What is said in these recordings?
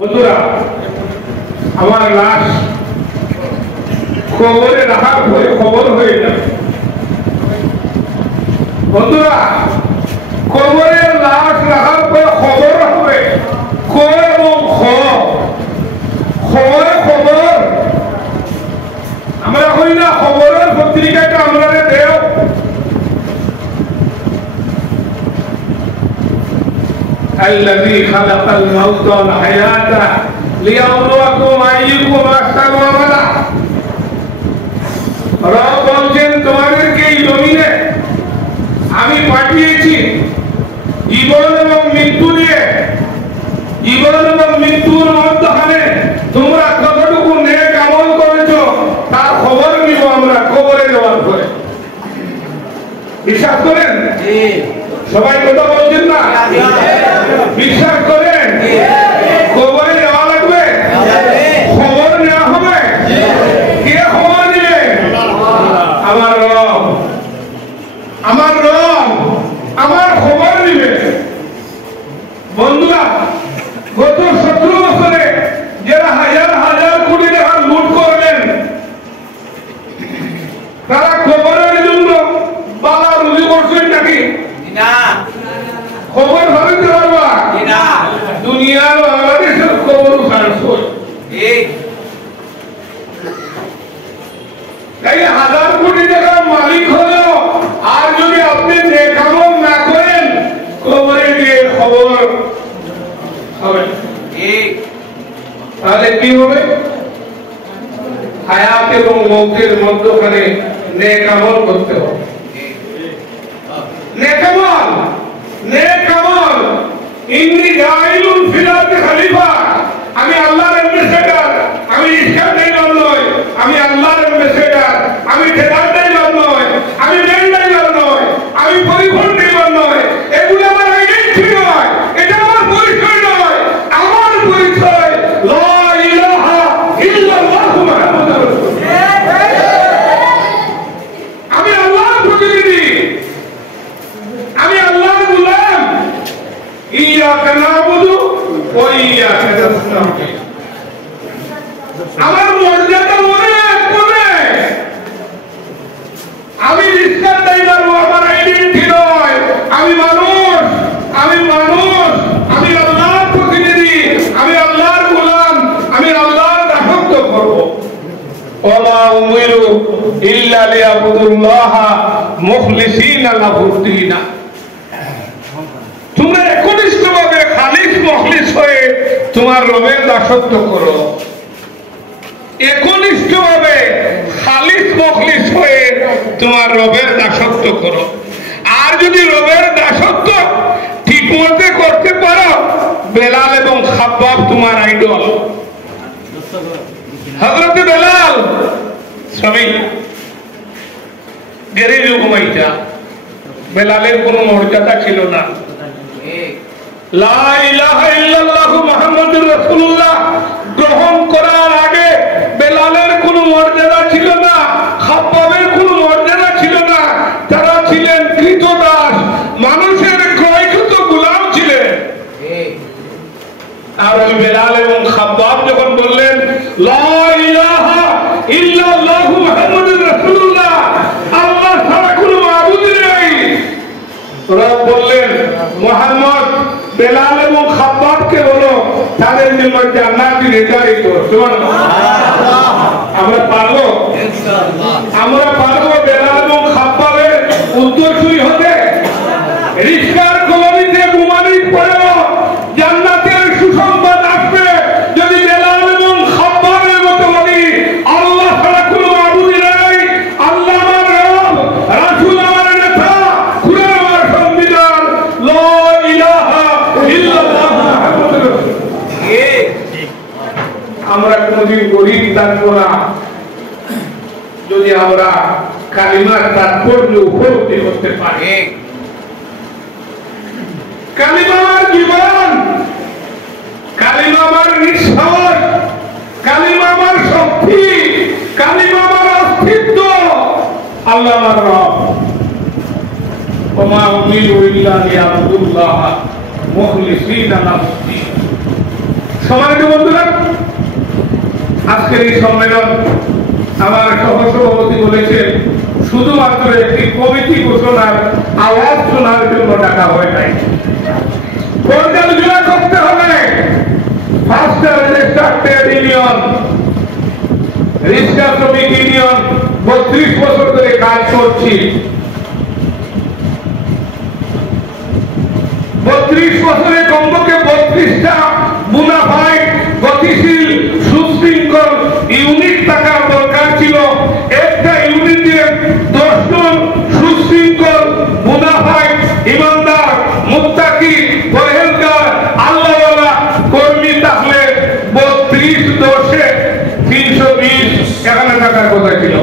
বন্ধুরা, আমার লাশ কবরে রাখার পরে খবর হয়ে যাবে। বন্ধুরা, কবরের লাশ রাখার পরে খবর হবে ক এবং খ। খবর আমরা কই না খবরের পত্রিকাটা আমরা দেও। الذي خلق الموت والحياة ليبلوكم أيكم أحسن عملا। রব বলছেন তোমাদেরকে এই জমিনে আমি পাঠিয়েছি জীবন এবং মৃত্যু নিয়ে। জীবন এবং মৃত্যুর মধ্যখানে তোমরা কতটুকু নেক আমল করেছো তার খবর নিব আমরা কবরে যাওয়ার পরে। বিশ্বাস করেন? সবাই কথা বলছেন না? বিশ্বাস করেন? কবরে যাওয়া লাগবে, খবর নেওয়া হবে। কে খবর নিবে? আমার রব। আমার রব আমার খবর নিবে। বন্ধুরা, গত 17 বছরে যারা হাজার হাজার কোটি টাকা লুট করলেন তারা খবরের জন্য বালা রুজি করছেন নাকি? না। খবর ভাবিতে পারবা না? দুনিয়ার বাংলাদেশের খবর তাই হাজার কোটি টাকার মালিক হলেও আর যদি আপনি নেকামল না করেন খবরে গিয়ে খবর হবে। তাহলে কি হবে? হায়াত এবং মৌতের মধ্যখানে নেকামল করতে হবে। নেকামল ইন্নী জাইলুন ফিল আরদি খলিফা। আমি আল্লাহর অ্যাম্বাসেডর। আমি ইসলাম ড্রাইভার নয়, আমি আল্লাহর অ্যাম্বাসেডর। আমি ঠেকার ড্রাইভার নয়, আমি মেন ড্রাইভার নয়, আমি পরিবহন ড্রাইভার নয়। এগুলো আমার আইডেন্টিটি নয়, এটা আমার পরিচয় নয়। আমার পরিচয় লা ইলাহা ইল্লাল্লাহু মুহাম্মাদুর রাসূলুল্লাহ। আমি আল্লাহর প্রতিনিধি, আমি আল্লাহর গোলাম। ইয়াকা নাবুদু ওয়া ইয়াকা নাস্তাঈন। আমার মর্যাদা অনেক অনেক। আমি রিস্কার ড্রাইভার, আমার আইডেন্টিটি নয়। আমি মানুষ, আমি আল্লাহর প্রতিনিধি, আমি আল্লাহর গোলাম, আমি আল্লাহর দাসত্ব করব। ওয়া উমিরু ইল্লা লিয়াবুদুল্লাহ মুখলিসিনা লাহুদ্দিন। তোমরা একনিষ্ঠভাবে খালিস মুখলিস হয়ে তোমার রবের দাসত্ব করো। একনিষ্ঠভাবে খালিস মুখলিস হয়ে তোমার রবের দাসত্ব করো। আর যদি রবের দাসত্ব ঠিকমতো করতে পারো, বেলাল এবং খাব্বাব তোমার আইডল। হযরত বেলাল সবই গেরিব ঘুমাইতা। বেলালের কোনো মর্যাদা ছিল না। লা ইলাহা ইল্লাল্লাহু মুহাম্মাদুর রাসূলুল্লাহ গ্রহণ করার আগে বেলালের কোনো মর্যাদা ছিল না, খাব্বাবের কোনো মর্যাদা ছিল না। তারা ছিলেন কৃতদাস, মানুষের ক্রয়কৃত গোলাম ছিলেন। আর ওই বেলাল এবং খাব্বাব যখন বললেন লা ইলাহা ইল্লাল্লাহু মুহাম্মাদুর রাসূলুল্লাহ, আল্লাহ ছাড়া কোনো মাবুদ নেই, রব বললেন মুহাম্মদ বেলাল এবং খাব্বাবকে বলো তাদের জন্য জান্নাতি নির্ধারিত। সুবহানাল্লাহ। আমরা পারবো? ইনশাআল্লাহ আমরা পারবো বেলাল এবং খাব্বাবের উত্তরসূরি হতে। রিস্কার কলোনিতে ঘুমানোর পরেও জান্নাতের সুসংবাদ আসবে যদি বেলাল এবং খাব্বাবের মতো বলি আল্লাহ ছাড়া কোনো মাবুদ নেই, আল্লাহ আমার রব, রাসূল আমার নেতা, কুরআন আমার সংবিধান, লা ইলাহা ইল্লাল্লাহু মুহাম্মাদুর রাসূলুল্লাহ। আমরা কোনদিন গরিব থাকবো না যদি আমরা কালিমার তাৎপর্য উপলব্ধি করতে পারি। কালিমা আমার জীবন, কালিমা আমার নিঃশ্বাস, কালিমা আমার শক্তি, কালিমা আমার অস্তিত্ব। আল্লাহ আমার রব। ওয়া মা উমিরু ইল্লা লিয়াবুদুল্লাহ মুখলিসিনা লাহুদ্দিন। সম্মানিত বন্ধুরা, আজকের এই সম্মেলন আমার সহসভাপতি বলেছেন শুধুমাত্র একটি কমিটি ঘোষণার আওয়াজ শোনার জন্য ডাকা হয় নাই। পর্যালোচনা করতে হবে ফার্স্ট রেজিস্টার্ড ট্রেড ইউনিয়ন, রিক্সা শ্রমিক ইউনিয়ন 32 বছর ধরে কাজ করছি। 32 বছরে কমপক্ষে 32টা মুনাফায় গতিশীল সুশৃঙ্খল ইউনিট থাকার দরকার ছিল। একটা ইউনিটে 10 জন সুশৃঙ্খল মুনাফায় ইমানদার মুত্তাকি পরহেজগার আল্লাহওয়ালা কর্মী থাকলে 32 10 320 এখানে থাকার কথা ছিল।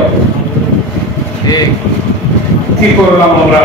কি করলাম আমরা?